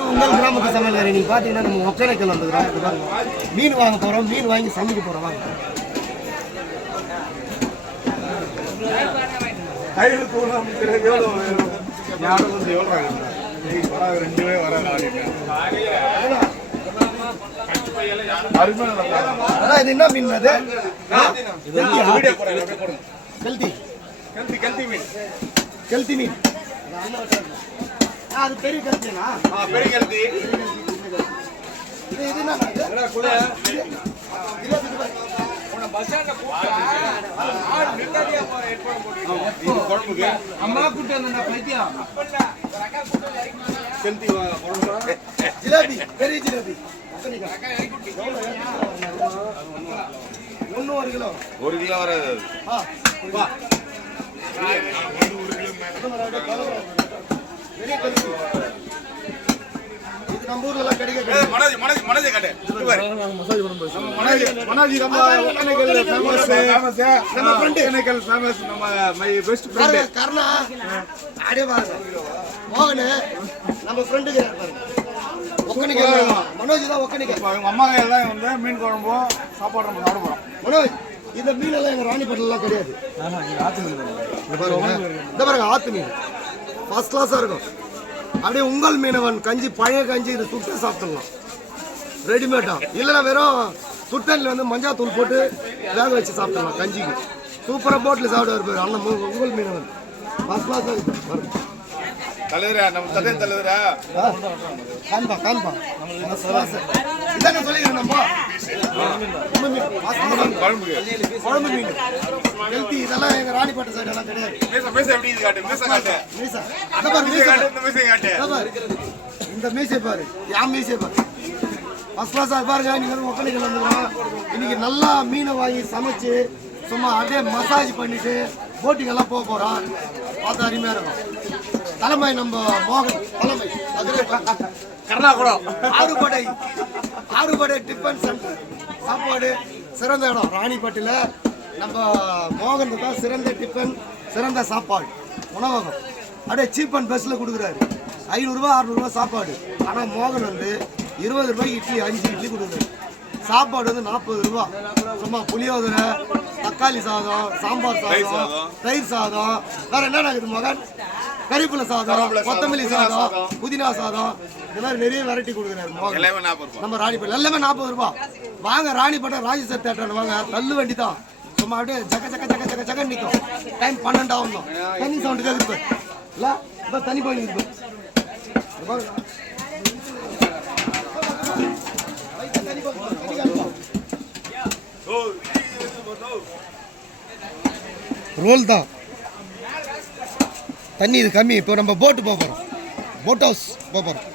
உங்கள் கிராமத்து சமையல் நீங்க பாத்தீங்கன்னா நம்ம ஒக்கனைக்கல் அந்த கிராமத்துக்கு பாருங்க மீன் வாங்க போறோம், மீன் வாங்கி சமைக்க போறோம். வாங்க இது என்ன மீன்? அது கெல்தி மீன். அது பெரிய கல்த்தினா? பெரிய கல்த்தி. இது என்ன? அம்மா கூட்டு வந்தா பைத்தியம். ஜிலேபி, பெரிய ஜிலேபி. 1 கிலோ. 1 கிலோ வராது. இது நம்ம ஊர்ல எல்லாம் கிடைக்காது. மனோஜ் காட்டு. மசாஜ் பண்ண போறோம். மனோஜ் நம்ம ஒகேனக்கல் ஃபேமஸ். நம்ம ஃப்ரெண்ட் ஒகேனக்கல் ஃபேமஸ். நம்ம மை பெஸ்ட் ஃப்ரெண்ட் கர்ணா. ஆடே பாருங்க. மோகன் நம்ம ஃப்ரெண்டுக்கு பாருங்க. ஒகேனக்கல் மனோஜ் தான் ஒகேனக்கல். அவங்க அம்மா எல்லாம் வந்து மீன் குழம்பு சாப்பாடு நம்ம சாப்பிட போறோம். மனோஜ் இந்த மீன் எல்லாம் எங்க ராணிப்பேட்டையில எல்லாம் கிடையாது. ஆமா, இங்க ஆத்து மீன். இந்த பாருங்க ஆத்து மீன். ஃபர்ஸ்ட் கிளாஸா இருக்கும். அப்படியே உங்கள் மீனவன் கஞ்சி, பழைய கஞ்சி. இது சுட்டு சாப்பிடலாம் ரெடிமேடா. இல்லைன்னா வெறும் சுட்டனில் வந்து மஞ்சள் தூள் போட்டு வேக வச்சு சாப்பிடலாம் கஞ்சிக்கு. சூப்பராக போட்டில் சாப்பிடுவார் பேர் அண்ணன் உங்கள் மீனவன். ஃபர்ஸ்ட் கிளாஸாக இருக்கு. தலைவரா நம்ம ததன் தலைவரா காண்பா இதானே சொல்லிக்கிறேன். நம்ம குழம்பு மீன் ஹெல்த்தி. இதெல்லாம் எங்க ராணிப்பேட்டை சைடு எல்லாம் கிடையாது. இந்த மீசை பாரு, யாம் மீசை பாரு. ஃபர்ஸ்ட் கிளாஸா பாருங்க. நீங்க ஒக்கனைக்கல் வந்துடுறோம். இன்னைக்கு நல்லா மீனை வாங்கி சமைச்சு சும்மா அப்படியே மசாஜ் பண்ணிட்டு போட்டிங்கெல்லாம் போக போறோம். பார்த்தா அருமையா இருக்கும். தலைமை நம்ம மோகன் தலைமை கர்நாகுடம் ஆறுபடை டிஃபன் சென்டர். சாப்பாடு சிறந்த இடம் ராணிப்பேட்டையில். நம்ம மோகன் தான் சிறந்த டிஃபன், சிறந்த சாப்பாடு உணவகம். அப்படியே சீப் அண்ட் பெஸ்ட்டில் கொடுக்குறாரு. 500 ரூபா 600 ரூபா சாப்பாடு. ஆனால் மோகன் வந்து 20 ரூபாய்க்கு இட்லி 5 இட்லி கொடுக்குறாரு. சாப்பாடு வந்து 40 ரூபா. சும்மா புளியோதரை, தக்காளி சாதம், சாம்பார் சாதம், தயிர் சாதம், வேற என்ன இருக்குது மகன்? கறிப்புல சாதம், கொத்தமல்லி சாதம், புதினா சாதம். இந்த மாதிரி நிறைய வெரைட்டி கொடுக்குறாரு நம்ம ராணிப்பேட்டை. எல்லாமே 40 ரூபா. வாங்க ராணிப்பேட்டை ராஜேஸ்வர் தேட்டர் வாங்க. தள்ளு வண்டி தான். சும்மா அப்படியே ஜக்க ஜக்க ஜக்க ஜக்க ஜக்க நிற்கும். டைம் 12 ஆகும். தண்ணி சவுண்டு கேட்குது இல்லை? இப்போ தண்ணி போயிருக்கு. ரோல் தான் தண்ணி. இது கம்மி. இப்போ நம்ம போட்டு போக போகிறோம். போட் ஹவுஸ் போக போகிறோம்.